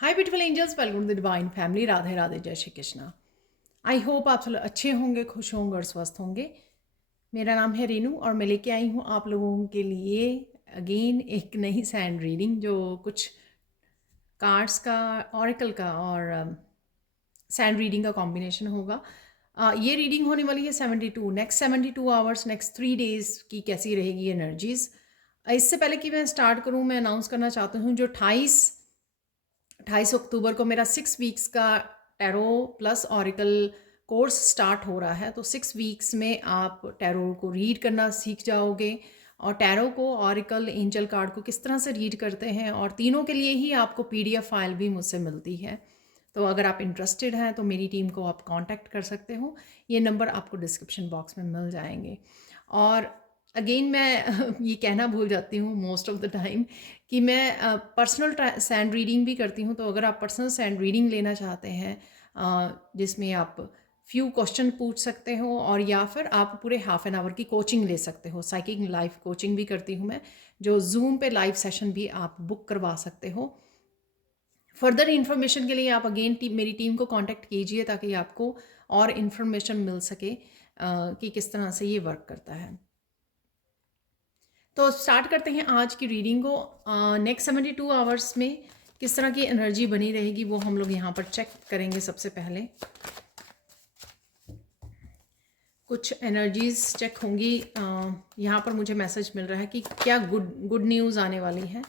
Hi beautiful angels, welcome to the divine family. Radhe Radhe, जय Shri Krishna. I hope आप सब अच्छे होंगे, खुश होंगे और स्वस्थ होंगे। मेरा नाम है रेनू और मैं लेके आई हूँ आप लोगों के लिए अगेन एक नई सैंड रीडिंग, जो कुछ कार्ड्स का, ऑरिकल का और सैंड रीडिंग का कॉम्बिनेशन होगा। ये रीडिंग होने वाली है 72 नेक्स्ट 72 आवर्स, नेक्स्ट 3 डेज़ की कैसी रहेगी एनर्जीज़। इससे पहले कि मैं स्टार्ट करूँ, मैं अनाउंस करना चाहती हूँ जो 28 अक्टूबर को मेरा 6 वीक्स का tarot plus oracle course start हो रहा है। तो 6 वीक्स में आप टैरो को रीड करना सीख जाओगे और टैरो को, ऑरिकल, एंजल कार्ड को किस तरह से रीड करते हैं, और तीनों के लिए ही आपको पीडीएफ फाइल भी मुझसे मिलती है। तो अगर आप इंटरेस्टेड हैं तो मेरी टीम को आप कांटेक्ट कर सकते हो। ये नंबर आपको डिस्क्रिप्शन बॉक्स में मिल जाएंगे। और अगेन मैं ये कहना भूल जाती हूँ मोस्ट ऑफ द टाइम कि मैं पर्सनल सैंड रीडिंग भी करती हूँ। तो अगर आप पर्सनल सैंड रीडिंग लेना चाहते हैं जिसमें आप फ्यू क्वेश्चन पूछ सकते हो, और या फिर आप पूरे हाफ एन आवर की कोचिंग ले सकते हो। साइकिक लाइफ कोचिंग भी करती हूँ मैं, जो जूम पे लाइव सेशन भी आप बुक करवा सकते हो। फर्दर इन्फॉर्मेशन के लिए आप अगेन मेरी टीम को कांटेक्ट कीजिए ताकि आपको और इन्फॉर्मेशन मिल सके कि किस तरह से ये वर्क करता है। तो स्टार्ट करते हैं आज की रीडिंग को। नेक्स्ट 72 आवर्स में किस तरह की एनर्जी बनी रहेगी वो हम लोग यहाँ पर चेक करेंगे। सबसे पहले कुछ एनर्जीज चेक होंगी। यहाँ पर मुझे मैसेज मिल रहा है कि क्या गुड न्यूज़ आने वाली है,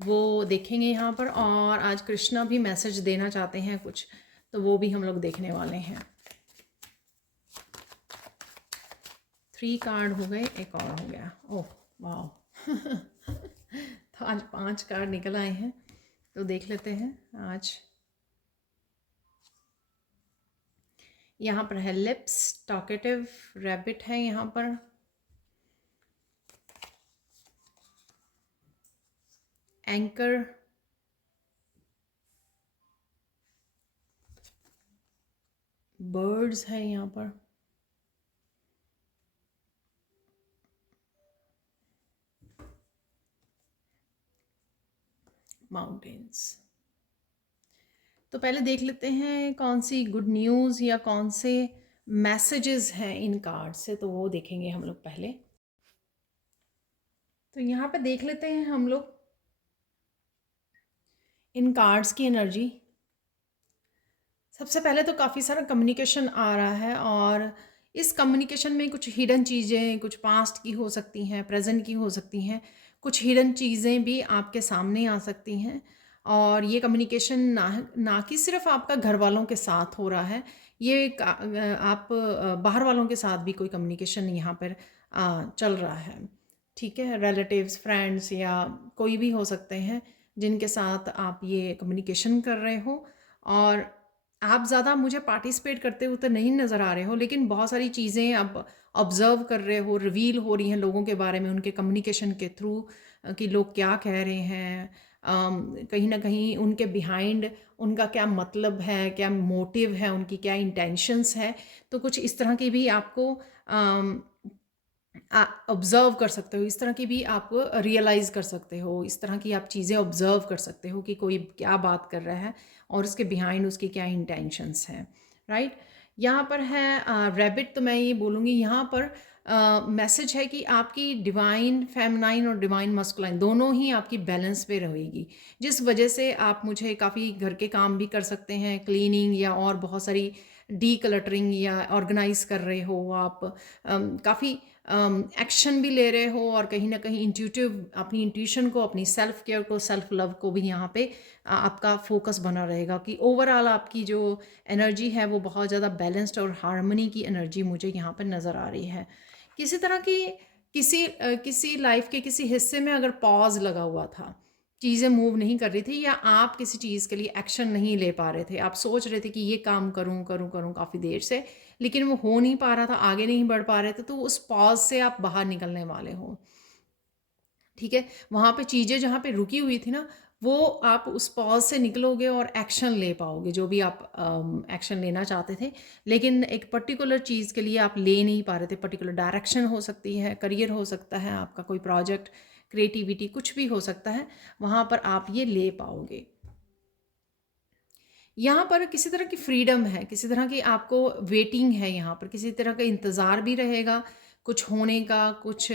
वो देखेंगे यहाँ पर। और आज कृष्णा भी मैसेज देना चाहते हैं कुछ, तो वो भी हम लोग देखने वाले हैं। 3 कार्ड हो गए, एक और हो गया। ओह वाह तो आज 5 कार्ड निकल आए हैं, तो देख लेते हैं आज। यहाँ पर है लिप्स, टॉकेटिव, रैबिट है यहाँ पर, एंकर, बर्ड्स है यहाँ पर, माउंटेन्स। तो पहले देख लेते हैं कौन सी गुड न्यूज़ या कौन से मैसेजेस हैं इन कार्ड से, तो वो देखेंगे हम लोग पहले। तो यहाँ पे देख लेते हैं हम लोग इन कार्ड्स की एनर्जी। सबसे पहले तो काफ़ी सारा कम्युनिकेशन आ रहा है, और इस कम्युनिकेशन में कुछ हिडन चीज़ें, कुछ पास्ट की हो सकती हैं, प्रेजेंट की हो सकती हैं, कुछ हिडन चीज़ें भी आपके सामने आ सकती हैं। और ये कम्युनिकेशन ना कि सिर्फ आपका घर वालों के साथ हो रहा है, ये आप बाहर वालों के साथ भी कोई कम्युनिकेशन यहाँ पर चल रहा है। ठीक है, रिलेटिव्स, फ्रेंड्स या कोई भी हो सकते हैं जिनके साथ आप ये कम्युनिकेशन कर रहे हो। और आप ज़्यादा मुझे पार्टिसिपेट करते हुए तो नहीं नज़र आ रहे हो, लेकिन बहुत सारी चीज़ें अब ऑब्ज़र्व कर रहे हो, रिवील हो रही हैं लोगों के बारे में उनके कम्युनिकेशन के थ्रू, कि लोग क्या कह रहे हैं, कहीं ना कहीं उनके बिहाइंड उनका क्या मतलब है, क्या मोटिव है, उनकी क्या इंटेंशंस है। तो कुछ इस तरह की भी आपको ऑब्ज़र्व कर सकते हो, इस तरह की भी आप रियलाइज़ कर सकते हो, इस तरह की आप चीज़ें ऑब्ज़र्व कर सकते हो कि कोई क्या बात कर रहा है और उसके बिहाइंड उसकी क्या इंटेंशंस हैं। राइट, यहाँ पर है रैबिट। तो मैं ये बोलूँगी यहाँ पर मैसेज है कि आपकी डिवाइन फेमिनाइन और डिवाइन मस्कुलाइन दोनों ही आपकी बैलेंस पे रहेगी, जिस वजह से आप मुझे काफ़ी घर के काम भी कर सकते हैं, क्लीनिंग या और बहुत सारी डी क्लटरिंग या ऑर्गेनाइज कर रहे हो आप, काफ़ी एक्शन भी ले रहे हो, और कहीं ना कहीं इंट्यूटिव, अपनी इंट्यूशन को, अपनी सेल्फ केयर को, सेल्फ लव को भी यहाँ पे आपका फोकस बना रहेगा कि ओवरऑल आपकी जो एनर्जी है वो बहुत ज़्यादा बैलेंस्ड और हार्मनी की एनर्जी मुझे यहाँ पर नज़र आ रही है। किसी तरह की किसी लाइफ के किसी हिस्से में अगर पॉज लगा हुआ था, चीज़ें मूव नहीं कर रही थी, या आप किसी चीज़ के लिए एक्शन नहीं ले पा रहे थे, आप सोच रहे थे कि ये काम करूं करूं करूं काफ़ी देर से, लेकिन वो हो नहीं पा रहा था, आगे नहीं बढ़ पा रहे थे, तो उस पॉज से आप बाहर निकलने वाले हो। ठीक है, वहाँ पे चीज़ें जहाँ पे रुकी हुई थी ना, वो आप उस पॉज से निकलोगे और एक्शन ले पाओगे, जो भी आप एक्शन लेना चाहते थे, लेकिन एक पर्टिकुलर चीज़ के लिए आप ले नहीं पा रहे थे। पर्टिकुलर डायरेक्शन हो सकती है, करियर हो सकता है, आपका कोई प्रोजेक्ट, क्रिएटिविटी, कुछ भी हो सकता है, वहाँ पर आप ये ले पाओगे। यहाँ पर किसी तरह की फ्रीडम है, किसी तरह की आपको वेटिंग है, यहाँ पर किसी तरह का इंतज़ार भी रहेगा कुछ होने का, कुछ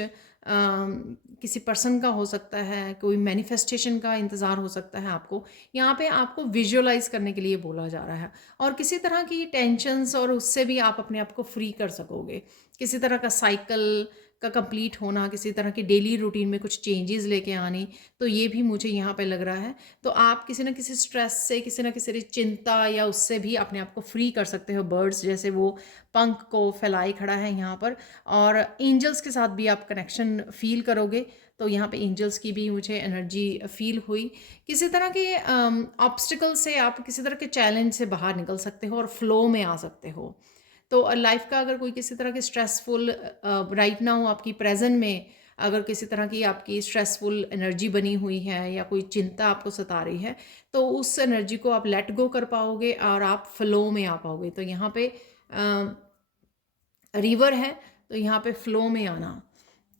किसी पर्सन का हो सकता है, कोई मैनिफेस्टेशन का इंतज़ार हो सकता है आपको। यहाँ पे आपको विजुअलाइज़ करने के लिए बोला जा रहा है, और किसी तरह की टेंशन्स और उससे भी आप अपने आप को फ्री कर सकोगे। किसी तरह का साइकिल का कंप्लीट होना, किसी तरह की डेली रूटीन में कुछ चेंजेस लेके आनी, तो ये भी मुझे यहाँ पे लग रहा है। तो आप किसी न किसी स्ट्रेस से, किसी न किसी चिंता या उससे भी अपने आप को फ्री कर सकते हो। बर्ड्स जैसे वो पंख को फैलाए खड़ा है यहाँ पर, और एंजल्स के साथ भी आप कनेक्शन फील करोगे। तो यहाँ पे एंजल्स की भी मुझे एनर्जी फील हुई। किसी तरह के ऑब्स्टिकल से, आप किसी तरह के चैलेंज से बाहर निकल सकते हो और फ्लो में आ सकते हो। तो लाइफ का अगर कोई किसी तरह के स्ट्रेसफुल राइट नाउ आपकी प्रेजेंट में अगर किसी तरह की आपकी स्ट्रेसफुल एनर्जी बनी हुई है या कोई चिंता आपको सता रही है, तो उस एनर्जी को आप लेट गो कर पाओगे और आप फ्लो में आ पाओगे। तो यहाँ पे रिवर है, तो यहाँ पे फ्लो में आना,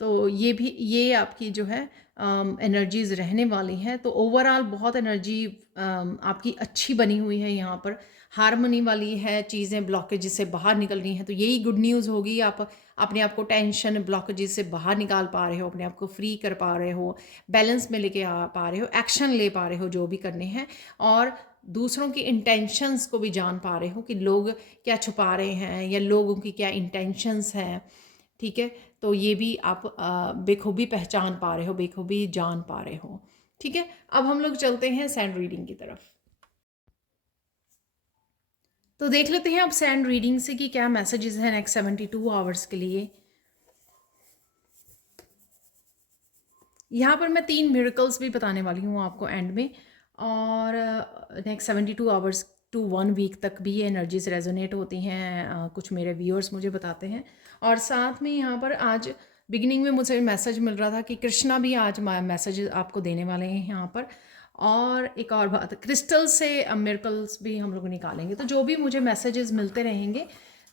तो ये भी, ये आपकी जो है एनर्जीज़ रहने वाली हैं। तो ओवरऑल बहुत एनर्जी आपकी अच्छी बनी हुई है, यहाँ पर हारमोनी वाली है, चीज़ें ब्लॉकेजेस से बाहर निकल रही हैं। तो यही गुड न्यूज़ होगी, आप अपने आप को टेंशन ब्लॉकेजेस से बाहर निकाल पा रहे हो, अपने आप को फ्री कर पा रहे हो, बैलेंस में लेके आ पा रहे हो, एक्शन ले पा रहे हो जो भी करने हैं, और दूसरों की इंटेंशंस को भी जान पा रहे हो कि लोग क्या छुपा रहे हैं या लोगों की क्या इंटेंशंस हैं। ठीक है, तो ये भी आप बेखूबी पहचान पा रहे हो, बेखूबी जान पा रहे हो। ठीक है, अब हम लोग चलते हैं सैंड रीडिंग की तरफ। तो देख लेते हैं अब सैंड रीडिंग से कि क्या मैसेजेस हैं नेक्स्ट 72 आवर्स के लिए। यहाँ पर मैं 3 मिरेकल्स भी बताने वाली हूँ आपको एंड में, और नेक्स्ट 72 आवर्स टू 1 वीक तक भी ये एनर्जीज रेजोनेट होती हैं, कुछ मेरे व्यूअर्स मुझे बताते हैं। और साथ में यहाँ पर आज बिगिनिंग में मुझे मैसेज मिल रहा था कि कृष्णा भी आज मैसेज आपको देने वाले हैं यहाँ पर। और एक और बात, क्रिस्टल से मिरेकल्स भी हम लोग निकालेंगे। तो जो भी मुझे मैसेजेस मिलते रहेंगे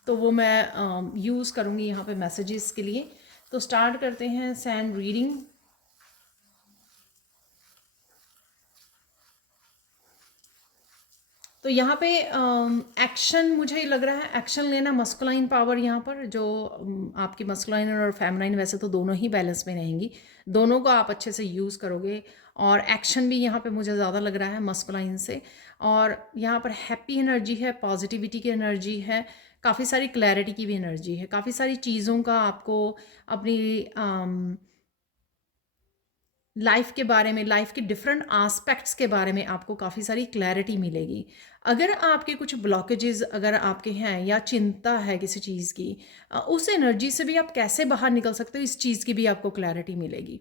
तो वो मैं यूज़ करूँगी यहाँ पे मैसेजेस के लिए। तो स्टार्ट करते हैं सैंड रीडिंग। तो यहाँ पे एक्शन, मुझे लग रहा है एक्शन लेना, मस्कुलाइन पावर यहाँ पर जो आपकी मस्कुलाइन और फेमिनाइन वैसे तो दोनों ही बैलेंस में रहेंगी, दोनों को आप अच्छे से यूज़ करोगे। और एक्शन भी यहाँ पे मुझे ज़्यादा लग रहा है मस्कुलाइन से। और यहाँ पर हैप्पी एनर्जी है, पॉजिटिविटी की एनर्जी है, काफ़ी सारी क्लैरिटी की भी एनर्जी है, काफ़ी सारी चीज़ों का आपको अपनी लाइफ के बारे में, लाइफ के डिफरेंट आस्पेक्ट्स के बारे में आपको काफ़ी सारी क्लैरिटी मिलेगी। अगर आपके कुछ ब्लॉकेजेस अगर आपके हैं या चिंता है किसी चीज़ की, उस एनर्जी से भी आप कैसे बाहर निकल सकते हो, इस चीज़ की भी आपको क्लैरिटी मिलेगी।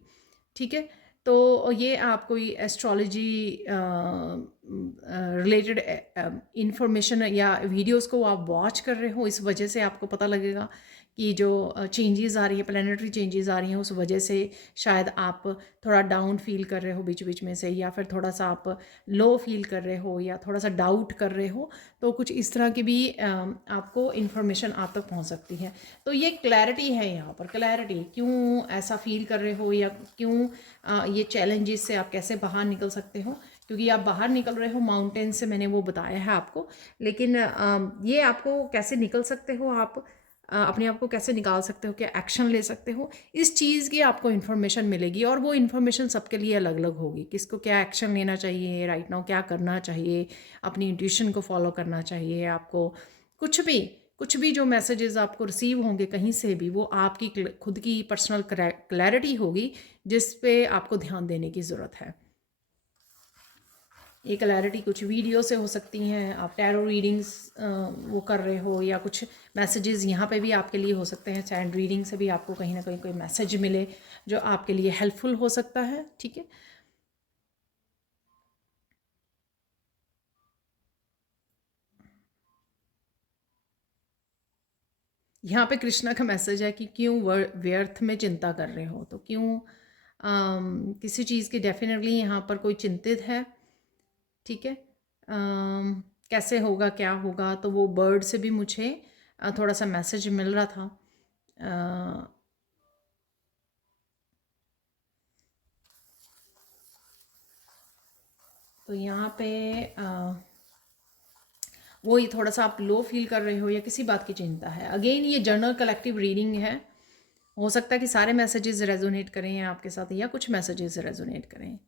ठीक है, तो ये आप कोई एस्ट्रोलॉजी रिलेटेड इंफॉर्मेशन या वीडियोस को आप वॉच कर रहे हो, इस वजह से आपको पता लगेगा कि जो चेंजेस आ रही है, प्लानिटरी चेंजेस आ रही हैं, उस वजह से शायद आप थोड़ा डाउन फील कर रहे हो बीच बीच में से, या फिर थोड़ा सा आप लो फील कर रहे हो, या थोड़ा सा डाउट कर रहे हो। तो कुछ इस तरह की भी आपको इन्फॉर्मेशन आप तक पहुंच सकती है। तो ये क्लैरिटी है यहाँ पर, क्लैरिटी क्यों ऐसा फील कर रहे हो, या क्यों ये चैलेंजेस से आप कैसे बाहर निकल सकते हो, क्योंकि आप बाहर निकल रहे हो माउंटेन से, मैंने वो बताया है आपको। लेकिन ये आपको कैसे निकल सकते हो, आप अपने आप को कैसे निकाल सकते हो, क्या एक्शन ले सकते हो, इस चीज़ की आपको इन्फॉर्मेशन मिलेगी। और वो इन्फॉर्मेशन सबके लिए अलग अलग होगी, किसको क्या एक्शन लेना चाहिए राइट नाउ, क्या करना चाहिए, अपनी इंट्यूशन को फॉलो करना चाहिए आपको। कुछ भी जो मैसेजेस आपको रिसीव होंगे कहीं से भी, वो आपकी खुद की पर्सनल क्लैरिटी होगी जिस पे आपको ध्यान देने की ज़रूरत है। ये क्लैरिटी कुछ वीडियो से हो सकती हैं, आप टैरो रीडिंग्स वो कर रहे हो, या कुछ मैसेजेस यहाँ पे भी आपके लिए हो सकते हैं। सैंड रीडिंग से भी आपको कहीं ना कहीं कोई मैसेज मिले जो आपके लिए हेल्पफुल हो सकता है। ठीक है, यहाँ पे कृष्णा का मैसेज है कि क्यों व्यर्थ में चिंता कर रहे हो, तो क्यों किसी चीज़ की डेफिनेटली यहाँ पर कोई चिंतित है। ठीक है, कैसे होगा, क्या होगा, तो वो बर्ड से भी मुझे थोड़ा सा मैसेज मिल रहा था। तो यहाँ पे वो ही थोड़ा सा आप लो फील कर रहे हो या किसी बात की चिंता है। अगेन ये जनरल कलेक्टिव रीडिंग है, हो सकता है कि सारे मैसेजेस रेजोनेट करें आपके साथ या कुछ मैसेजेस रेजोनेट करें।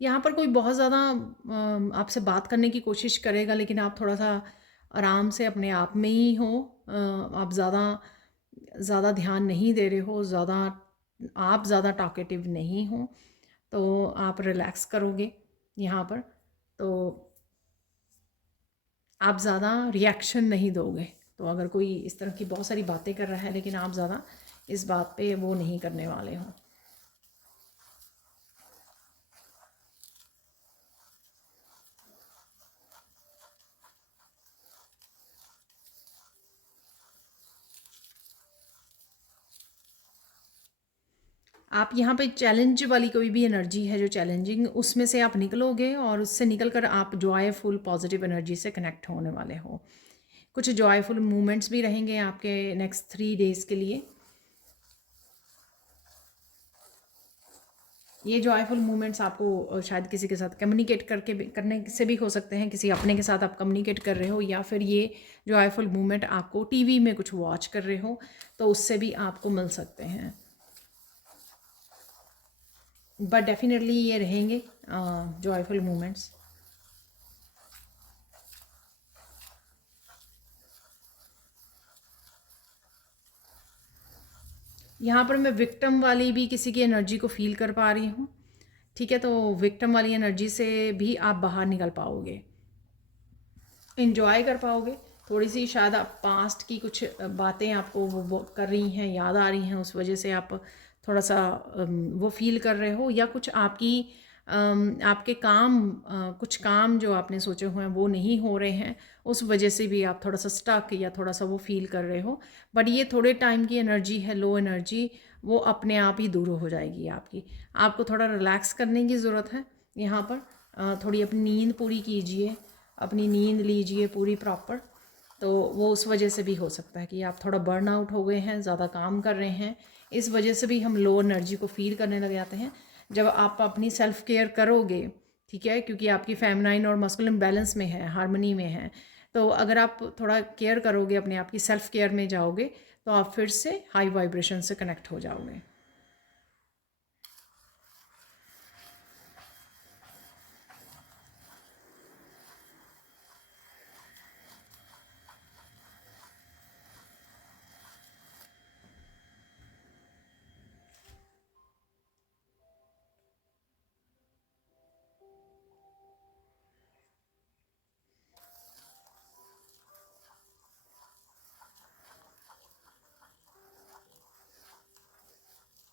यहाँ पर कोई बहुत ज़्यादा आपसे बात करने की कोशिश करेगा, लेकिन आप थोड़ा सा आराम से अपने आप में ही हो। आप ज़्यादा ज़्यादा ध्यान नहीं दे रहे हो, आप ज़्यादा टॉकेटिव नहीं हो, तो आप रिलैक्स करोगे यहाँ पर, तो आप ज़्यादा रिएक्शन नहीं दोगे। तो अगर कोई इस तरह की बहुत सारी बातें कर रहा है लेकिन आप ज़्यादा इस बात पे वो नहीं करने वाले हो। आप यहाँ पे चैलेंज वाली कोई भी एनर्जी है जो चैलेंजिंग, उसमें से आप निकलोगे और उससे निकल कर आप जॉयफुल पॉजिटिव एनर्जी से कनेक्ट होने वाले हो। कुछ जॉयफुल मूवमेंट्स भी रहेंगे आपके नेक्स्ट 3 डेज़ के लिए। ये जॉयफुल मूवमेंट्स आपको शायद किसी के साथ कम्युनिकेट करने से भी हो सकते हैं, किसी अपने के साथ आप कम्युनिकेट कर रहे हो, या फिर ये जॉयफुल मूवमेंट आपको टीवी में कुछ वॉच कर रहे हो तो उससे भी आपको मिल सकते हैं। बट डेफिनेटली ये रहेंगे जॉयफुल मोमेंट्स। यहाँ पर मैं विक्टिम वाली भी किसी की एनर्जी को फील कर पा रही हूँ, ठीक है। तो विक्टिम वाली एनर्जी से भी आप बाहर निकल पाओगे, इंजॉय कर पाओगे। थोड़ी सी शायद आप पास्ट की कुछ बातें आपको वो कर रही हैं, याद आ रही हैं, उस वजह से आप थोड़ा सा वो फील कर रहे हो, या कुछ आपके कुछ काम जो आपने सोचे हुए हैं वो नहीं हो रहे हैं, उस वजह से भी आप थोड़ा सा स्टक या थोड़ा सा वो फील कर रहे हो। बट ये थोड़े टाइम की एनर्जी है, लो एनर्जी, वो अपने आप ही दूर हो जाएगी आपकी। आपको थोड़ा रिलैक्स करने की ज़रूरत है यहाँ पर। थोड़ी अपनी नींद पूरी कीजिए, अपनी नींद लीजिए पूरी प्रॉपर। तो वो उस वजह से भी हो सकता है कि आप थोड़ा बर्न आउट हो गए हैं, ज़्यादा काम कर रहे हैं, इस वजह से भी हम लो एनर्जी को फील करने लग जाते हैं। जब आप अपनी सेल्फ केयर करोगे, ठीक है, क्योंकि आपकी फेमिनाइन और मस्कुलिन बैलेंस में है, हार्मनी में है, तो अगर आप थोड़ा केयर करोगे, अपने आप की सेल्फ केयर में जाओगे, तो आप फिर से हाई वाइब्रेशन से कनेक्ट हो जाओगे।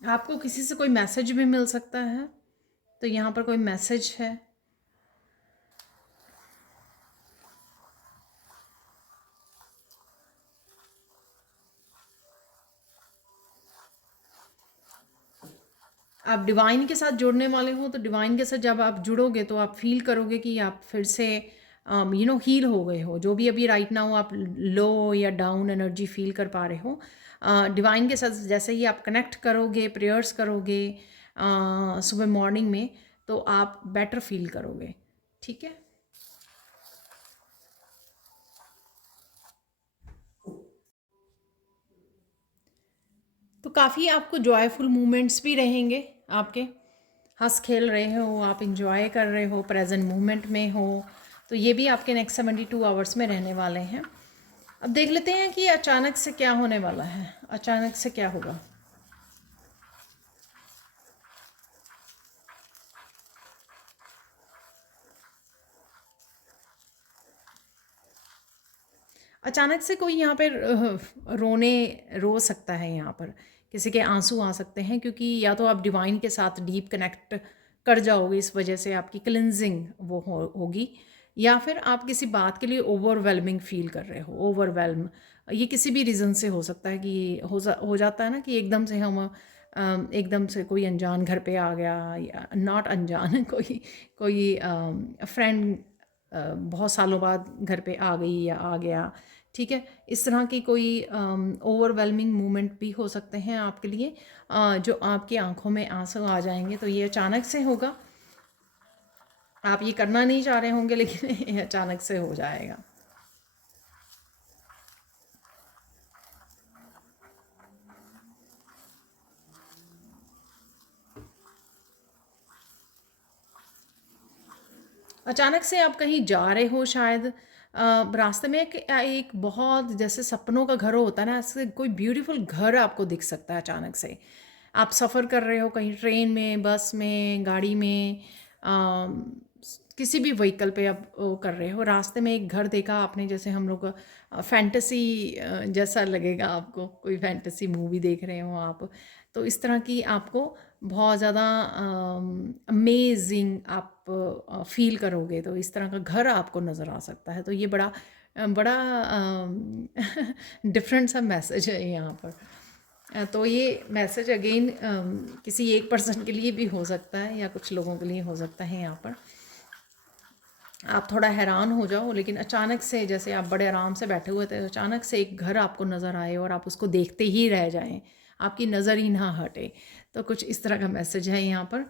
आपको किसी से कोई मैसेज भी मिल सकता है, तो यहाँ पर कोई मैसेज है। आप डिवाइन के साथ जुड़ने वाले हो, तो डिवाइन के साथ जब आप जुड़ोगे तो आप फील करोगे कि आप फिर से हील हो गए हो। जो भी अभी राइट नाउ आप लो या डाउन एनर्जी फील कर पा रहे हो, डिवाइन के साथ जैसे ही आप कनेक्ट करोगे, प्रेयर्स करोगे सुबह मॉर्निंग में, तो आप बेटर फील करोगे, ठीक है। तो काफ़ी आपको जॉयफुल मोमेंट्स भी रहेंगे आपके, हंस खेल रहे हो आप, इंजॉय कर रहे हो, प्रेजेंट मोमेंट में हो, तो ये भी आपके नेक्स्ट 72 आवर्स में रहने वाले हैं। अब देख लेते हैं कि अचानक से क्या होने वाला है, अचानक से क्या होगा। अचानक से कोई यहाँ पर रो सकता है, यहाँ पर किसी के आंसू आ सकते हैं, क्योंकि या तो आप डिवाइन के साथ डीप कनेक्ट कर जाओगे, इस वजह से आपकी क्लिनजिंग वो होगी, या फिर आप किसी बात के लिए ओवरवेलमिंग फील कर रहे हो, ओवरवेलम। ये किसी भी रीज़न से हो सकता है कि हो जाता है ना कि एकदम से कोई अनजान घर पे आ गया, या नॉट अनजान कोई फ्रेंड बहुत सालों बाद घर पे आ गई या आ गया, ठीक है। इस तरह की कोई ओवरवेलमिंग मोमेंट भी हो सकते हैं आपके लिए, जो आपकी आंखों में आंसू आ जाएंगे। तो ये अचानक से होगा, आप ये करना नहीं चाह रहे होंगे लेकिन ये अचानक से हो जाएगा। अचानक से आप कहीं जा रहे हो शायद, रास्ते में एक बहुत जैसे सपनों का घर होता है ना, ऐसे कोई ब्यूटीफुल घर आपको दिख सकता है अचानक से। आप सफ़र कर रहे हो कहीं ट्रेन में, बस में, गाड़ी में, किसी भी व्हीकल पे आप वो कर रहे हो, रास्ते में एक घर देखा आपने, जैसे हम लोग फैंटेसी जैसा लगेगा आपको, कोई फैंटेसी मूवी देख रहे हो आप। तो इस तरह की आपको बहुत ज़्यादा अमेजिंग आप फील करोगे, तो इस तरह का घर आपको नज़र आ सकता है। तो ये बड़ा बड़ा डिफरेंट सा मैसेज है यहाँ पर। तो ये मैसेज अगेन किसी एक पर्सन के लिए भी हो सकता है या कुछ लोगों के लिए हो सकता है। यहाँ पर आप थोड़ा हैरान हो जाओ, लेकिन अचानक से जैसे आप बड़े आराम से बैठे हुए थे, अचानक से एक घर आपको नज़र आए और आप उसको देखते ही रह जाएं, आपकी नज़र ही ना हटे। तो कुछ इस तरह का मैसेज है यहाँ पर।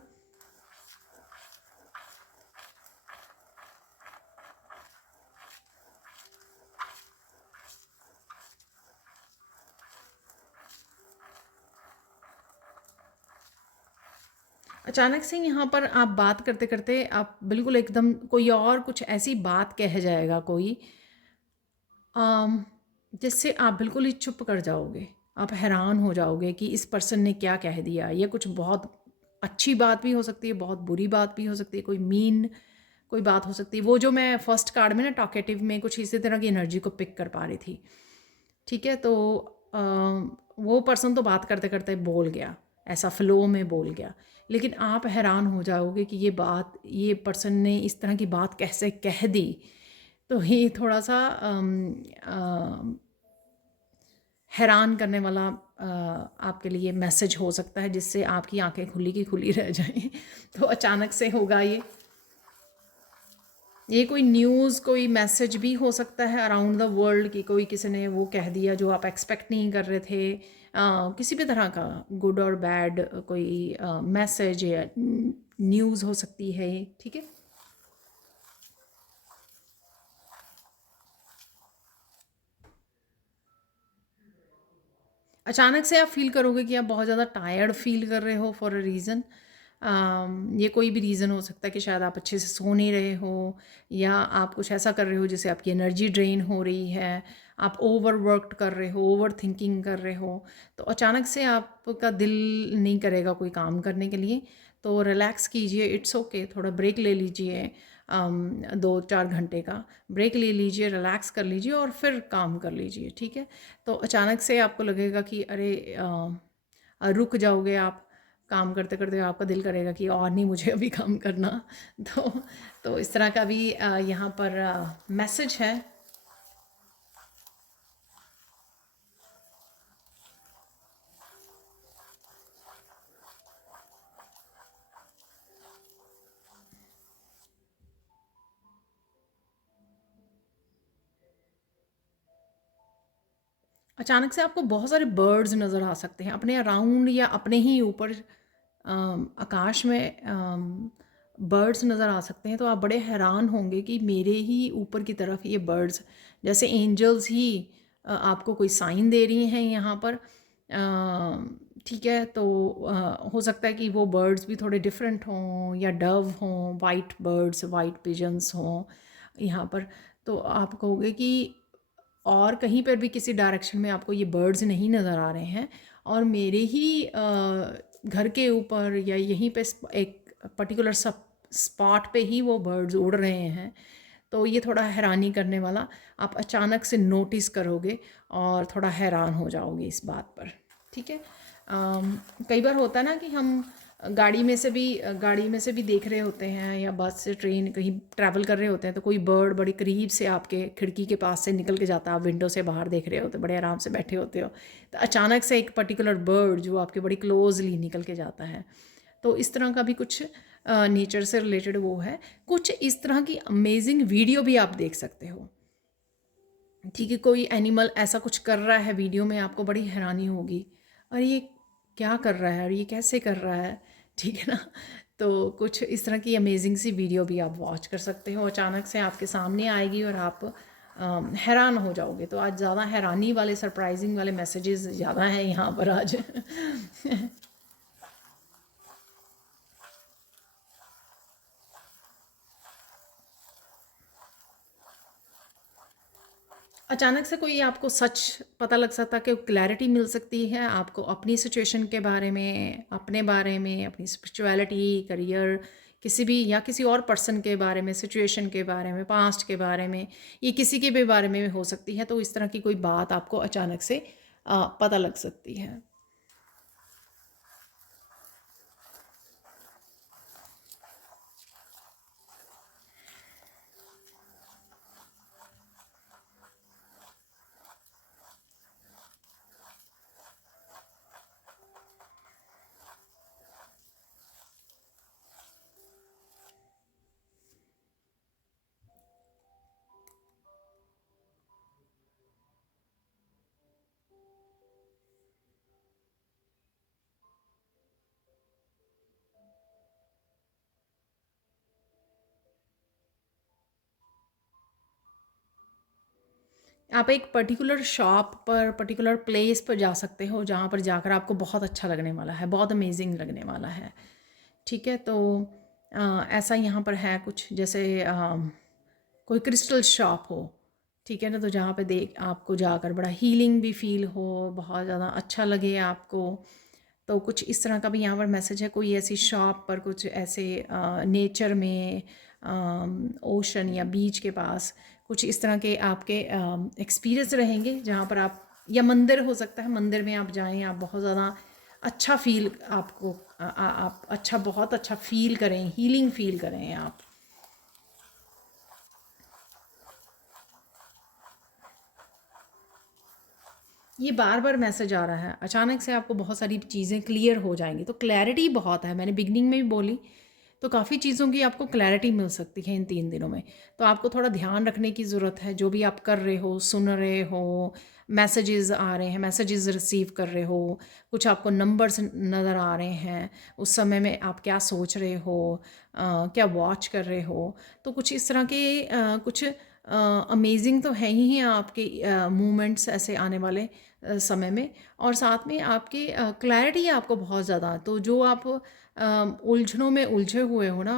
अचानक से यहाँ पर आप बात करते करते आप बिल्कुल एकदम कोई और कुछ ऐसी बात कह जाएगा कोई, जिससे आप बिल्कुल ही चुप कर जाओगे। आप हैरान हो जाओगे कि इस पर्सन ने क्या कह दिया। ये कुछ बहुत अच्छी बात भी हो सकती है, बहुत बुरी बात भी हो सकती है, कोई मीन कोई बात हो सकती है। वो जो मैं फर्स्ट कार्ड में ना टॉकेटिव में कुछ इसी तरह की एनर्जी को पिक कर पा रही थी, ठीक है। तो वो पर्सन तो बात करते करते बोल गया, ऐसा फ्लो में बोल गया, लेकिन आप हैरान हो जाओगे कि ये पर्सन ने इस तरह की बात कैसे कह दी। तो ये थोड़ा सा हैरान करने वाला आपके लिए मैसेज हो सकता है, जिससे आपकी आंखें खुली की खुली रह जाएं। तो अचानक से होगा ये कोई न्यूज़, कोई मैसेज भी हो सकता है अराउंड द वर्ल्ड कि कोई किसी ने वो कह दिया जो आप एक्सपेक्ट नहीं कर रहे थे। किसी भी तरह का गुड और बैड कोई मैसेज या न्यूज़ हो सकती है, ठीक है। अचानक से आप फील करोगे कि आप बहुत ज़्यादा टायर्ड फील कर रहे हो फॉर अ रीज़न। ये कोई भी रीज़न हो सकता है कि शायद आप अच्छे से सो नहीं रहे हो, या आप कुछ ऐसा कर रहे हो जिससे आपकी एनर्जी ड्रेन हो रही है, आप ओवर वर्कड कर रहे हो, ओवर थिंकिंग कर रहे हो। तो अचानक से आपका दिल नहीं करेगा कोई काम करने के लिए। तो रिलैक्स कीजिए, इट्स ओके, थोड़ा ब्रेक ले लीजिए, 2-4 घंटे का ब्रेक ले लीजिए, रिलैक्स कर लीजिए और फिर काम कर लीजिए, ठीक है। तो अचानक से आपको लगेगा कि अरे रुक जाओगे आप, काम करते करते आपका दिल करेगा कि और नहीं मुझे अभी काम करना। तो तो इस तरह का भी यहाँ पर मैसेज है। अचानक से आपको बहुत सारे बर्ड्स नज़र आ सकते हैं अपने अराउंड या अपने ही ऊपर, आकाश में बर्ड्स नज़र आ सकते हैं। तो आप बड़े हैरान होंगे कि मेरे ही ऊपर की तरफ ये बर्ड्स जैसे एंजल्स ही आपको कोई साइन दे रही हैं यहाँ पर, ठीक है। तो हो सकता है कि वो बर्ड्स भी थोड़े डिफरेंट हों, या डव हों, वाइट बर्ड्स, वाइट पिजन्स हों यहाँ पर। तो आप कहोगे कि और कहीं पर भी किसी डायरेक्शन में आपको ये बर्ड्स नहीं नज़र आ रहे हैं, और मेरे ही घर के ऊपर या यहीं पे एक पर्टिकुलर सब स्पॉट पे ही वो बर्ड्स उड़ रहे हैं। तो ये थोड़ा हैरानी करने वाला, आप अचानक से नोटिस करोगे और थोड़ा हैरान हो जाओगे इस बात पर, ठीक है। कई बार होता है ना कि हम गाड़ी में से भी देख रहे होते हैं, या बस से, ट्रेन, कहीं ट्रैवल कर रहे होते हैं, तो कोई बर्ड बड़ी करीब से आपके खिड़की के पास से निकल के जाता है, आप विंडो से बाहर देख रहे होते, बड़े आराम से बैठे होते हो, तो अचानक से एक पर्टिकुलर बर्ड जो आपके बड़ी क्लोजली निकल के जाता है। तो इस तरह का भी कुछ नेचर से रिलेटेड वो है। कुछ इस तरह की अमेजिंग वीडियो भी आप देख सकते हो, ठीक है। कोई एनिमल ऐसा कुछ कर रहा है वीडियो में, आपको बड़ी हैरानी होगी, और ये क्या कर रहा है और ये कैसे कर रहा है, ठीक है ना। तो कुछ इस तरह की अमेजिंग सी वीडियो भी आप वॉच कर सकते हो, अचानक से आपके सामने आएगी और आप हैरान हो जाओगे। तो आज ज़्यादा हैरानी वाले, सरप्राइजिंग वाले मैसेजेस ज़्यादा हैं यहाँ पर आज। अचानक से कोई आपको सच पता लग सकता है, कि क्लैरिटी मिल सकती है आपको अपनी सिचुएशन के बारे में, अपने बारे में, अपनी स्पिरिचुअलिटी, करियर, किसी भी या किसी और पर्सन के बारे में, सिचुएशन के बारे में, पास्ट के बारे में, ये किसी के भी बारे में हो सकती है। तो इस तरह की कोई बात आपको अचानक से पता लग सकती है। आप एक पर्टिकुलर शॉप पर, पर्टिकुलर प्लेस पर जा सकते हो, जहाँ पर जाकर आपको बहुत अच्छा लगने वाला है, बहुत अमेजिंग लगने वाला है, ठीक है। तो ऐसा यहाँ पर है कुछ, जैसे कोई क्रिस्टल शॉप हो, ठीक है ना, तो जहाँ पे देख आपको जाकर बड़ा हीलिंग भी फील हो, बहुत ज़्यादा अच्छा लगे आपको। तो कुछ इस तरह का भी यहाँ पर मैसेज है। कोई ऐसी शॉप पर, कुछ ऐसे नेचर में, ओशन या बीच के पास, कुछ इस तरह के आपके एक्सपीरियंस रहेंगे, जहाँ पर आप, या मंदिर हो सकता है, मंदिर में आप जाएं, आप बहुत ज़्यादा अच्छा फील, आपको आप अच्छा, बहुत अच्छा फील करें, हीलिंग फील करें आप। ये बार बार मैसेज आ रहा है, अचानक से आपको बहुत सारी चीज़ें क्लियर हो जाएंगी। तो क्लैरिटी बहुत है, मैंने बिगनिंग में भी बोली, तो काफ़ी चीज़ों की आपको क्लैरिटी मिल सकती है इन 3 दिनों में। तो आपको थोड़ा ध्यान रखने की ज़रूरत है, जो भी आप कर रहे हो, सुन रहे हो, मैसेजेस आ रहे हैं, मैसेजेस रिसीव कर रहे हो, कुछ आपको नंबर्स नज़र आ रहे हैं, उस समय में आप क्या सोच रहे हो, क्या वॉच कर रहे हो। तो कुछ इस तरह के कुछ अमेजिंग तो है ही हैं आपके मूवमेंट्स ऐसे आने वाले समय में। और साथ में आपकी क्लैरिटी आपको बहुत ज़्यादा, तो जो आप उलझनों में उलझे हुए हो ना,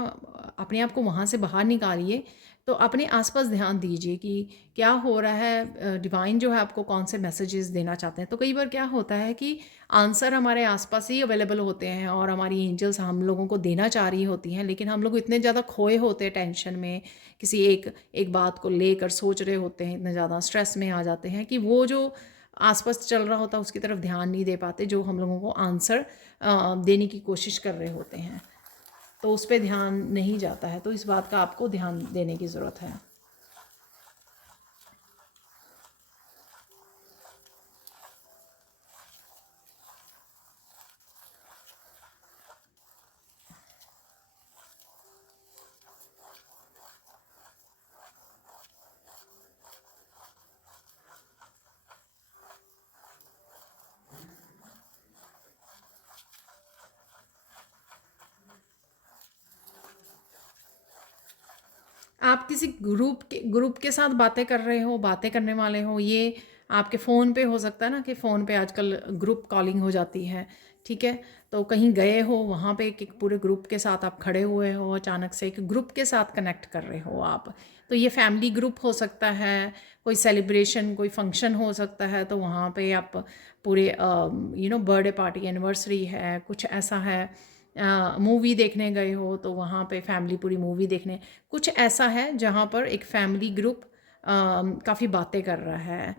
अपने आप को वहाँ से बाहर निकालिए। तो अपने आसपास ध्यान दीजिए कि क्या हो रहा है, डिवाइन जो है आपको कौन से मैसेजेस देना चाहते हैं। तो कई बार क्या होता है कि आंसर हमारे आसपास ही अवेलेबल होते हैं, और हमारी एंजल्स हम लोगों को देना चाह रही होती हैं, लेकिन हम लोग इतने ज़्यादा खोए होते हैं टेंशन में, किसी एक एक बात को लेकर सोच रहे होते हैं, इतने ज़्यादा स्ट्रेस में आ जाते हैं कि वो जो आसपास चल रहा होता है उसकी तरफ ध्यान नहीं दे पाते, जो हम लोगों को आंसर देने की कोशिश कर रहे होते हैं। तो उस पर ध्यान नहीं जाता है। तो इस बात का आपको ध्यान देने की ज़रूरत है। आप किसी ग्रुप के साथ बातें कर रहे हो, बातें करने वाले हो, ये आपके फ़ोन पे हो सकता है ना, कि फ़ोन पे आजकल ग्रुप कॉलिंग हो जाती है, ठीक है। तो कहीं गए हो, वहाँ पे एक पूरे ग्रुप के साथ आप खड़े हुए हो, अचानक से एक ग्रुप के साथ कनेक्ट कर रहे हो आप। तो ये फैमिली ग्रुप हो सकता है, कोई सेलिब्रेशन, कोई फंक्शन हो सकता है, तो वहाँ पे आप पूरे बर्थडे पार्टी, एनिवर्सरी है, कुछ ऐसा है, मूवी देखने गए हो, तो वहाँ पे फैमिली पूरी मूवी देखने, कुछ ऐसा है जहाँ पर एक फैमिली ग्रुप काफ़ी बातें कर रहा है,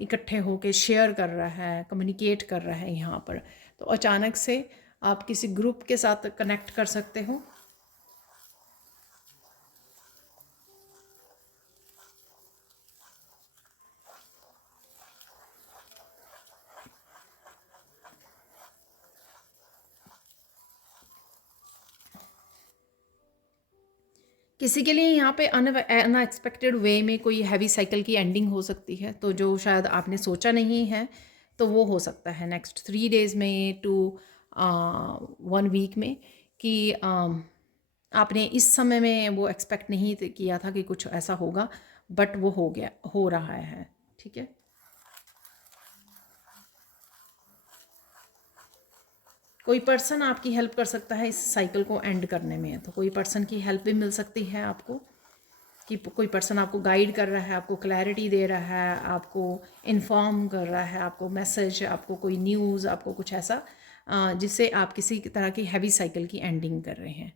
इकट्ठे होके शेयर कर रहा है, कम्युनिकेट कर रहा है यहाँ पर। तो अचानक से आप किसी ग्रुप के साथ कनेक्ट कर सकते हो। किसी के लिए यहाँ पे अनएक्सपेक्टेड वे में कोई हैवी साइकिल की एंडिंग हो सकती है, तो जो शायद आपने सोचा नहीं है, तो वो हो सकता है नेक्स्ट 3 डेज़ में टू 1 वीक में, कि आपने इस समय में वो एक्सपेक्ट नहीं किया था कि कुछ ऐसा होगा, बट वो हो गया, हो रहा है। ठीक है, कोई पर्सन आपकी हेल्प कर सकता है इस साइकिल को एंड करने में, तो कोई पर्सन की हेल्प भी मिल सकती है आपको, कि कोई पर्सन आपको गाइड कर रहा है, आपको क्लैरिटी दे रहा है, आपको इन्फॉर्म कर रहा है, आपको मैसेज, आपको कोई न्यूज़, आपको कुछ ऐसा जिससे आप किसी तरह की हैवी साइकिल की एंडिंग कर रहे हैं।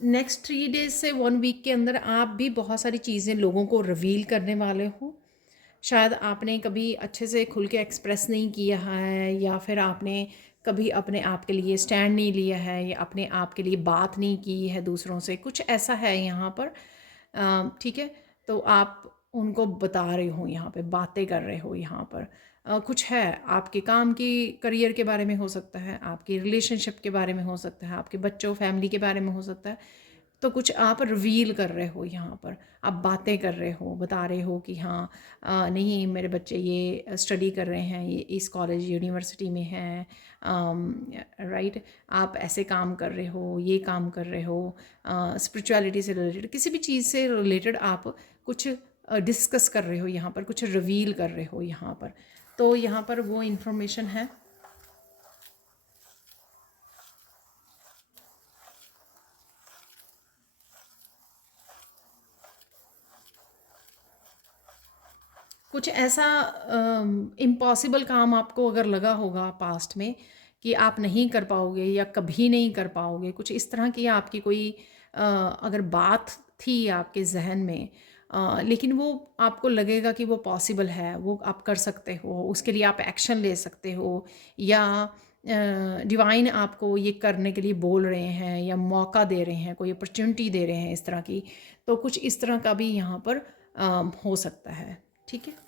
नेक्स्ट 3 डेज से 1 वीक के अंदर आप भी बहुत सारी चीज़ें लोगों को रिवील करने वाले हो। शायद आपने कभी अच्छे से खुल के एक्सप्रेस नहीं किया है, या फिर आपने कभी अपने आप के लिए स्टैंड नहीं लिया है, या अपने आप के लिए बात नहीं की है दूसरों से, कुछ ऐसा है यहाँ पर। ठीक है, तो आप उनको बता रहे हो, यहाँ पे बातें कर रहे हो यहाँ पर। कुछ है आपके काम की, करियर के बारे में हो सकता है, आपकी रिलेशनशिप के बारे में हो सकता है, आपके बच्चों फैमिली के बारे में हो सकता है। तो कुछ आप रिवील कर रहे हो यहाँ पर, आप बातें कर रहे हो, बता रहे हो कि हाँ, नहीं मेरे बच्चे ये स्टडी कर रहे हैं, ये इस कॉलेज यूनिवर्सिटी में हैं, राइट, आप ऐसे काम कर रहे हो, ये काम कर रहे हो, स्पिरिचुअलिटी से रिलेटेड, किसी भी चीज़ से रिलेटेड आप कुछ डिस्कस कर रहे हो यहाँ पर, कुछ रिवील कर रहे हो यहाँ पर। तो यहाँ पर वो इन्फॉर्मेशन है। कुछ ऐसा इम्पॉसिबल काम आपको अगर लगा होगा पास्ट में कि आप नहीं कर पाओगे या कभी नहीं कर पाओगे, कुछ इस तरह की आपकी कोई अगर बात थी आपके जहन में, लेकिन वो आपको लगेगा कि वो पॉसिबल है, वो आप कर सकते हो, उसके लिए आप एक्शन ले सकते हो, या डिवाइन आपको ये करने के लिए बोल रहे हैं या मौका दे रहे हैं, कोई अपॉर्चुनिटी दे रहे हैं इस तरह की, तो कुछ इस तरह का भी यहाँ पर हो सकता है। ठीक है,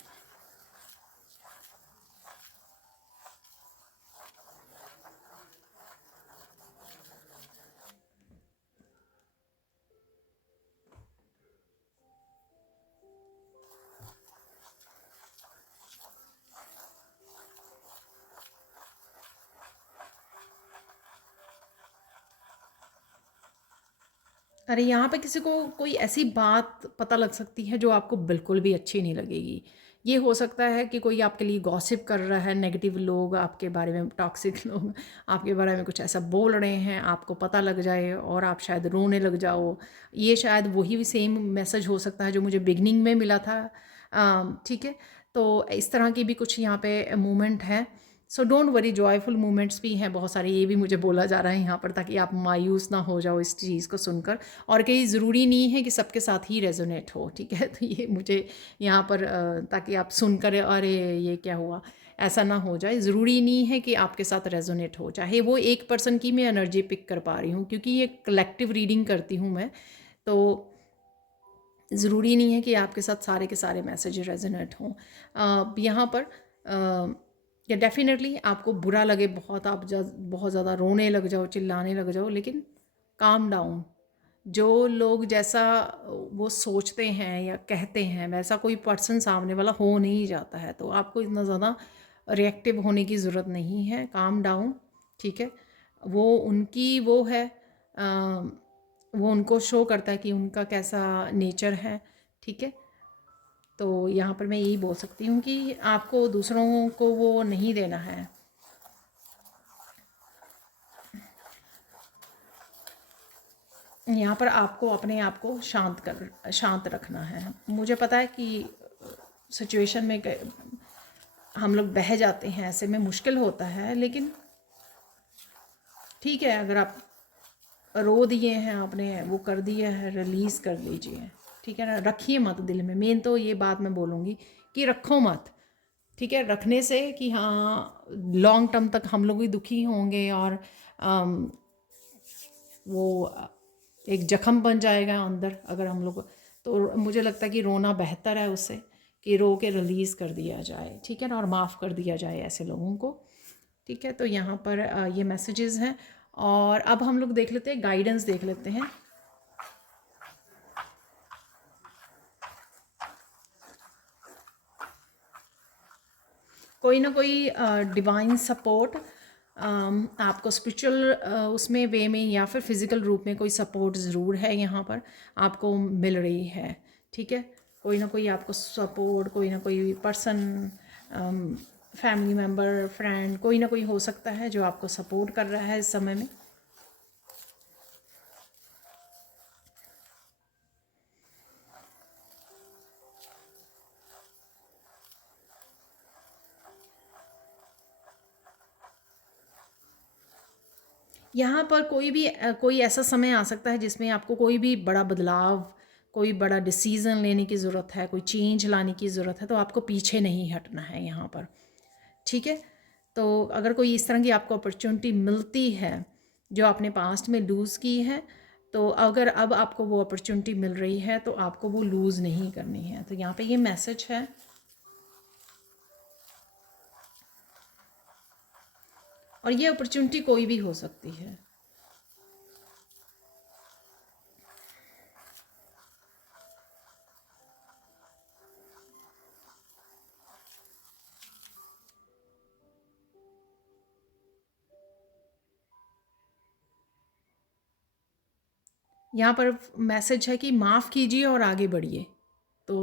अरे यहाँ पे किसी को कोई ऐसी बात पता लग सकती है जो आपको बिल्कुल भी अच्छी नहीं लगेगी। ये हो सकता है कि कोई आपके लिए गॉसिप कर रहा है, नेगेटिव लोग आपके बारे में, टॉक्सिक लोग आपके बारे में कुछ ऐसा बोल रहे हैं, आपको पता लग जाए और आप शायद रोने लग जाओ। ये शायद वही सेम मैसेज हो सकता है जो मुझे बिगनिंग में मिला था। ठीक है, तो इस तरह की भी कुछ यहाँ पे मूवमेंट है। So don't worry, joyful moments भी हैं बहुत सारे, ये भी मुझे बोला जा रहा है यहाँ पर, ताकि आप मायूस ना हो जाओ इस चीज़ को सुनकर। और कहीं ज़रूरी नहीं है कि सबके साथ ही रेजोनेट हो, ठीक है। तो ये मुझे यहाँ पर ताकि आप सुनकर अरे ये क्या हुआ, ऐसा ना हो जाए। ज़रूरी नहीं है कि आपके साथ रेजोनेट हो, चाहे वो एक पर्सन की मैं एनर्जी पिक कर पा रही हूँ, क्योंकि ये कलेक्टिव रीडिंग करती हूँ मैं, तो ज़रूरी नहीं है कि आपके साथ सारे के सारे मैसेज रेजोनेट हों। यहाँ पर या डेफिनेटली आपको बुरा लगे बहुत, आप बहुत ज़्यादा रोने लग जाओ, चिल्लाने लग जाओ, लेकिन काम डाउन। जो लोग जैसा वो सोचते हैं या कहते हैं वैसा कोई पर्सन सामने वाला हो नहीं जाता है, तो आपको इतना ज़्यादा रिएक्टिव होने की ज़रूरत नहीं है। काम डाउन, ठीक है। वो उनकी वो है, वो उनको शो करता है कि उनका कैसा नेचर है, ठीक है। तो यहाँ पर मैं यही बोल सकती हूँ कि आपको दूसरों को वो नहीं देना है। यहाँ पर आपको अपने आप को शांत रखना है। मुझे पता है कि सिचुएशन में हम लोग बह जाते हैं, ऐसे में मुश्किल होता है, लेकिन ठीक है, अगर आप रो दिए हैं, आपने वो कर दिया है, रिलीज़ कर लीजिए, ठीक है ना। रखिए मत दिल में, मेन तो ये बात मैं बोलूँगी कि रखो मत, ठीक है। रखने से कि हाँ लॉन्ग टर्म तक हम लोग भी दुखी होंगे, और वो एक जख्म बन जाएगा अंदर अगर हम लोग, तो मुझे लगता है कि रोना बेहतर है उससे, कि रो के रिलीज़ कर दिया जाए, ठीक है ना, और माफ़ कर दिया जाए ऐसे लोगों को, ठीक है। तो यहाँ पर ये मैसेजेस हैं। और अब हम लोग देख लेते हैं, गाइडेंस देख लेते हैं। कोई ना कोई डिवाइन सपोर्ट आपको स्पिरिचुअल उसमें वे में या फिर फिज़िकल रूप में कोई सपोर्ट ज़रूर है यहाँ पर आपको मिल रही है, ठीक है। कोई ना कोई आपको सपोर्ट, कोई ना कोई पर्सन, फैमिली मेम्बर, फ्रेंड, कोई ना कोई हो सकता है जो आपको सपोर्ट कर रहा है इस समय में। यहाँ पर कोई ऐसा समय आ सकता है जिसमें आपको कोई भी बड़ा बदलाव, कोई बड़ा डिसीज़न लेने की ज़रूरत है, कोई चेंज लाने की ज़रूरत है, तो आपको पीछे नहीं हटना है यहाँ पर, ठीक है। तो अगर कोई इस तरह की आपको अपॉर्चुनिटी मिलती है जो आपने पास्ट में लूज़ की है, तो अगर अब आपको वो अपॉर्चुनिटी मिल रही है तो आपको वो लूज़ नहीं करनी है। तो यहाँ पे ये मैसेज है। और ये अपॉर्चुनिटी कोई भी हो सकती है। यहाँ पर मैसेज है कि माफ़ कीजिए और आगे बढ़िए। तो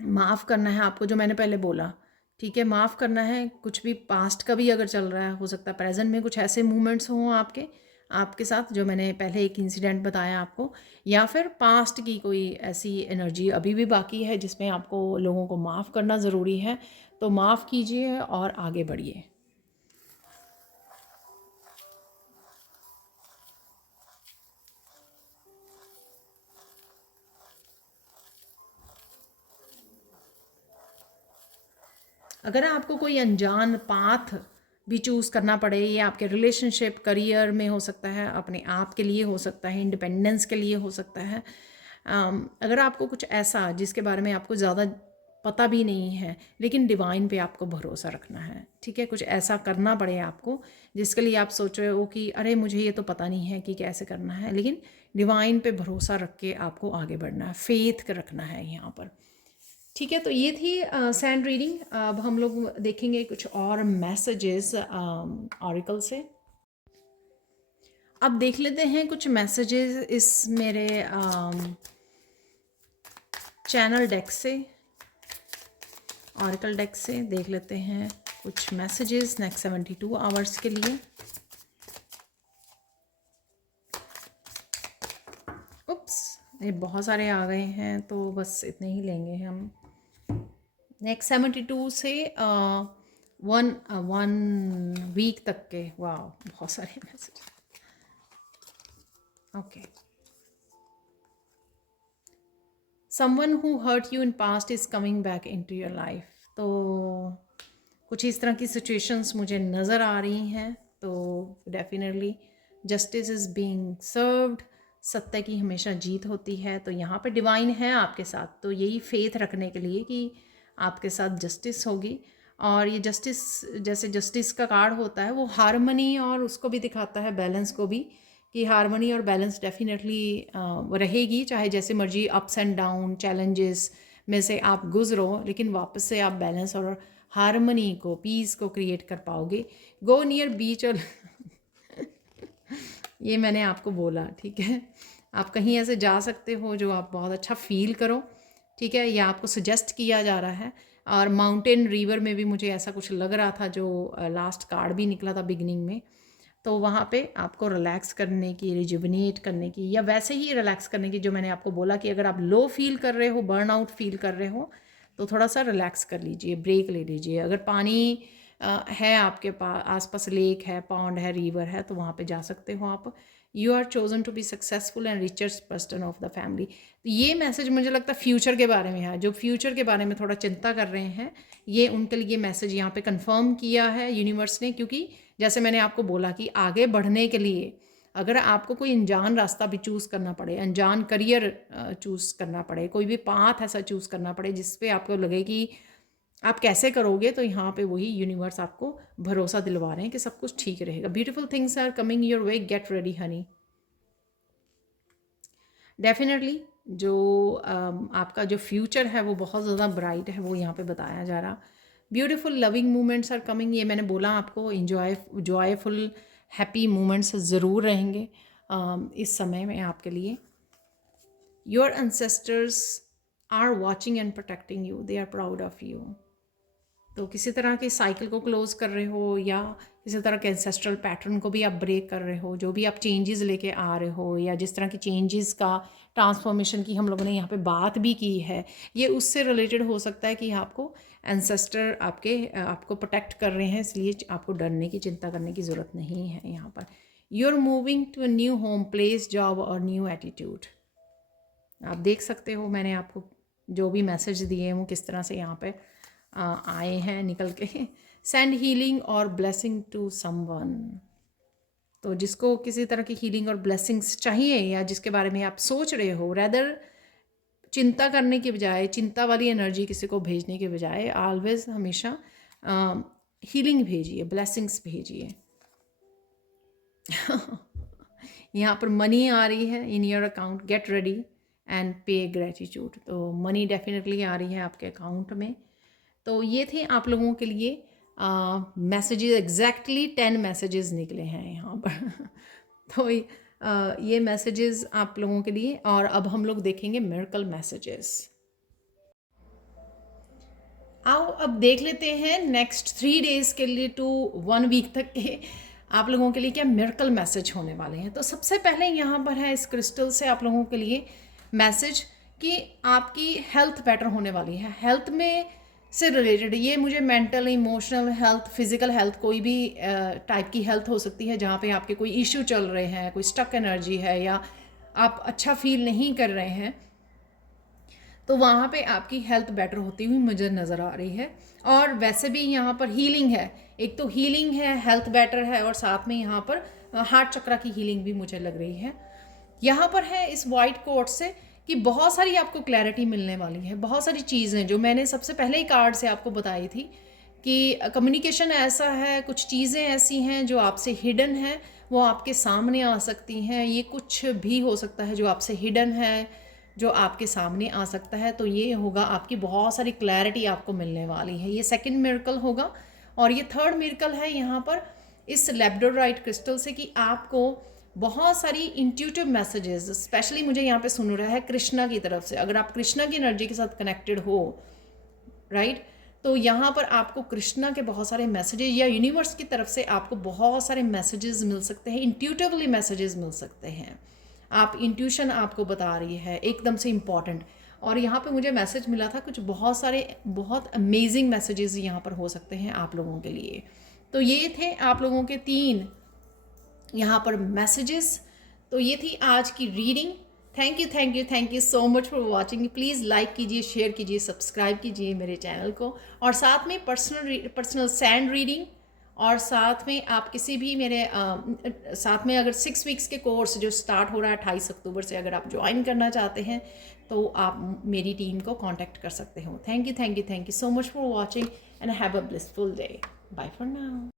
माफ़ करना है आपको, जो मैंने पहले बोला, ठीक है, माफ़ करना है। कुछ भी पास्ट का भी अगर चल रहा है, हो सकता है प्रेजेंट में कुछ ऐसे मूवमेंट्स हों आपके साथ, जो मैंने पहले एक इंसिडेंट बताया आपको, या फिर पास्ट की कोई ऐसी एनर्जी अभी भी बाकी है जिसमें आपको लोगों को माफ़ करना ज़रूरी है। तो माफ़ कीजिए और आगे बढ़िए। अगर आपको कोई अनजान पाथ भी चूज़ करना पड़े, ये आपके रिलेशनशिप, करियर में हो सकता है, अपने आप के लिए हो सकता है, इंडिपेंडेंस के लिए हो सकता है, अगर आपको कुछ ऐसा जिसके बारे में आपको ज़्यादा पता भी नहीं है, लेकिन डिवाइन पे आपको भरोसा रखना है, ठीक है। कुछ ऐसा करना पड़े आपको जिसके लिए आप सोच रहे हो कि अरे मुझे ये तो पता नहीं है कि कैसे करना है, लेकिन डिवाइन पे भरोसा रख के आपको आगे बढ़ना है, फेथ रखना है यहाँ पर, ठीक है। तो ये थी सैंड रीडिंग। अब हम लोग देखेंगे कुछ और मैसेजेस ऑरिकल से। अब देख लेते हैं कुछ मैसेजेस इस मेरे चैनल डेक से, ऑरिकल डेक से देख लेते हैं कुछ मैसेजेस नेक्स्ट 72 आवर्स के लिए। उप्स, ये बहुत सारे आ गए हैं, तो बस इतने ही लेंगे हम। नेक्स्ट 72 से 1 वीक तक के। वाह, बहुत सारे message. Okay. Someone who hurt you in past is coming back into your life. तो कुछ इस तरह की सिचुएशंस मुझे नज़र आ रही हैं। तो definitely justice is being served. सत्य की हमेशा जीत होती है। तो यहाँ पे डिवाइन है आपके साथ, तो यही फेथ रखने के लिए कि आपके साथ जस्टिस होगी। और ये जस्टिस, जैसे जस्टिस का कार्ड होता है, वो हारमनी और उसको भी दिखाता है, बैलेंस को भी, कि हारमनी और बैलेंस डेफिनेटली रहेगी, चाहे जैसे मर्जी अप्स एंड डाउन चैलेंजेस में से आप गुजरो, लेकिन वापस से आप बैलेंस और हारमनी को, पीस को क्रिएट कर पाओगे। गो नियर बीच और ये मैंने आपको बोला, ठीक है। आप कहीं ऐसे जा सकते हो जो आप बहुत अच्छा फील करो, ठीक है। या आपको सजेस्ट किया जा रहा है। और माउंटेन रिवर में भी मुझे ऐसा कुछ लग रहा था, जो लास्ट कार्ड भी निकला था बिगनिंग में। तो वहाँ पे आपको रिलैक्स करने की, रिजुविनेट करने की, या वैसे ही रिलैक्स करने की, जो मैंने आपको बोला कि अगर आप लो फील कर रहे हो, बर्नआउट फील कर रहे हो, तो थोड़ा सा रिलैक्स कर लीजिए, ब्रेक ले लीजिए। अगर पानी है आपके पास, आसपास लेक है, पॉन्ड है, रिवर है, तो वहाँ पे जा सकते हो आप। You are chosen to be successful and richest person of the family. तो ये मैसेज मुझे लगता है फ्यूचर के बारे में है। जो फ्यूचर के बारे में थोड़ा चिंता कर रहे हैं, ये उनके लिए मैसेज यहाँ पे कंफर्म किया है यूनिवर्स ने, क्योंकि जैसे मैंने आपको बोला कि आगे बढ़ने के लिए अगर आपको कोई अनजान रास्ता भी चूज़ करना पड़े, अनजान करियर चूज़ करना पड़े, कोई भी पाथ ऐसा चूज़ करना पड़े जिस पे आपको लगे कि आप कैसे करोगे, तो यहाँ पे वही यूनिवर्स आपको भरोसा दिलवा रहे हैं कि सब कुछ ठीक रहेगा। Beautiful things are coming your way, get ready honey. Definitely जो आपका जो फ्यूचर है वो बहुत ज़्यादा ब्राइट है, वो यहाँ पे बताया जा रहा। Beautiful loving moments are coming, ये मैंने बोला आपको, जॉयफुल हैप्पी मोमेंट्स ज़रूर रहेंगे इस समय में आपके लिए। Your ancestors are watching and protecting you, they are proud of you. तो किसी तरह के साइकिल को क्लोज कर रहे हो या किसी तरह के एंसेस्ट्रल पैटर्न को भी आप ब्रेक कर रहे हो, जो भी आप चेंजेस लेके आ रहे हो, या जिस तरह की चेंजेस का ट्रांसफॉर्मेशन की हम लोगों ने यहाँ पे बात भी की है, ये उससे रिलेटेड हो सकता है कि आपको एंसेस्टर आपको प्रोटेक्ट कर रहे हैं, इसलिए आपको डरने की, चिंता करने की ज़रूरत नहीं है यहाँ पर। You are moving to a new home, place, job और न्यू एटीट्यूड। आप देख सकते हो मैंने आपको जो भी मैसेज दिए हैं वो किस तरह से यहाँ पे आए हैं निकल के। सेंड हीलिंग और ब्लेसिंग टू समवन, तो जिसको किसी तरह की हीलिंग और ब्लेसिंग्स चाहिए या जिसके बारे में आप सोच रहे हो, रेदर चिंता करने के बजाय, चिंता वाली एनर्जी किसी को भेजने के बजाय ऑलवेज हमेशा हीलिंग भेजिए, ब्लेसिंग्स भेजिए। यहाँ पर मनी आ रही है in your account, get ready and पे ग्रेटिट्यूड। तो मनी डेफिनेटली आ रही है आपके अकाउंट में। तो ये थे आप लोगों के लिए मैसेजेस, एग्जैक्टली 10 मैसेजेस निकले हैं यहाँ पर। तो ये मैसेजेस आप लोगों के लिए। और अब हम लोग देखेंगे मिरेकल मैसेजेस। आओ अब देख लेते हैं नेक्स्ट 3 डेज़ के लिए टू 1 वीक तक के आप लोगों के लिए क्या मिरेकल मैसेज होने वाले हैं। तो सबसे पहले यहाँ पर है इस क्रिस्टल से आप लोगों के लिए मैसेज कि आपकी हेल्थ बेटर होने वाली है। हेल्थ में से रिलेटेड ये मुझे mental, emotional health, physical health, कोई भी टाइप की हेल्थ हो सकती है जहाँ पे आपके कोई इशू चल रहे हैं, कोई स्टक एनर्जी है या आप अच्छा फील नहीं कर रहे हैं, तो वहाँ पे आपकी हेल्थ बेटर होती हुई मुझे नज़र आ रही है। और वैसे भी यहाँ पर हीलिंग है, एक तो हीलिंग है, हेल्थ बेटर है, और साथ में यहाँ पर हार्ट चक्रा की हीलिंग भी मुझे लग रही है। यहाँ पर है इस वाइट कोट से कि बहुत सारी आपको क्लैरिटी मिलने वाली है। बहुत सारी चीज़ें जो मैंने सबसे पहले ही कार्ड से आपको बताई थी कि कम्युनिकेशन ऐसा है, कुछ चीज़ें ऐसी हैं जो आपसे हिडन है, वो आपके सामने आ सकती हैं। ये कुछ भी हो सकता है जो आपसे हिडन है, जो आपके सामने आ सकता है। तो ये होगा आपकी बहुत सारी क्लैरिटी आपको मिलने वाली है। ये सेकंड मिरेकल होगा। और ये थर्ड मिरेकल है यहाँ पर इस लैब्राडोराइट क्रिस्टल से कि आपको बहुत सारी इंट्यूटिव मैसेजेस, स्पेशली मुझे यहाँ पे सुन रहा है कृष्णा की तरफ से। अगर आप कृष्णा की एनर्जी के साथ कनेक्टेड हो, राइट, तो यहाँ पर आपको कृष्णा के बहुत सारे मैसेजेस या यूनिवर्स की तरफ से आपको बहुत सारे मैसेजेस मिल सकते हैं, इंट्यूटिवली मैसेजेस मिल सकते हैं। आप इंट्यूशन आपको बता रही है एकदम से इम्पॉर्टेंट। और यहाँ पे मुझे मैसेज मिला था कुछ बहुत सारे बहुत अमेजिंग मैसेजेस यहाँ पर हो सकते हैं आप लोगों के लिए। तो ये थे आप लोगों के 3 यहाँ पर मैसेजेस। तो ये थी आज की reading. Thank you so much for watching. Please like कीजिए, शेयर कीजिए, सब्सक्राइब कीजिए मेरे चैनल को। और साथ में पर्सनल सैंड रीडिंग, और साथ में आप किसी भी मेरे साथ में अगर 6 वीक्स के कोर्स जो स्टार्ट हो रहा है 28 अक्टूबर से, अगर आप ज्वाइन करना चाहते हैं तो आप मेरी टीम को कांटेक्ट कर सकते हो। Thank you so much for watching and have a blissful day. Bye for now.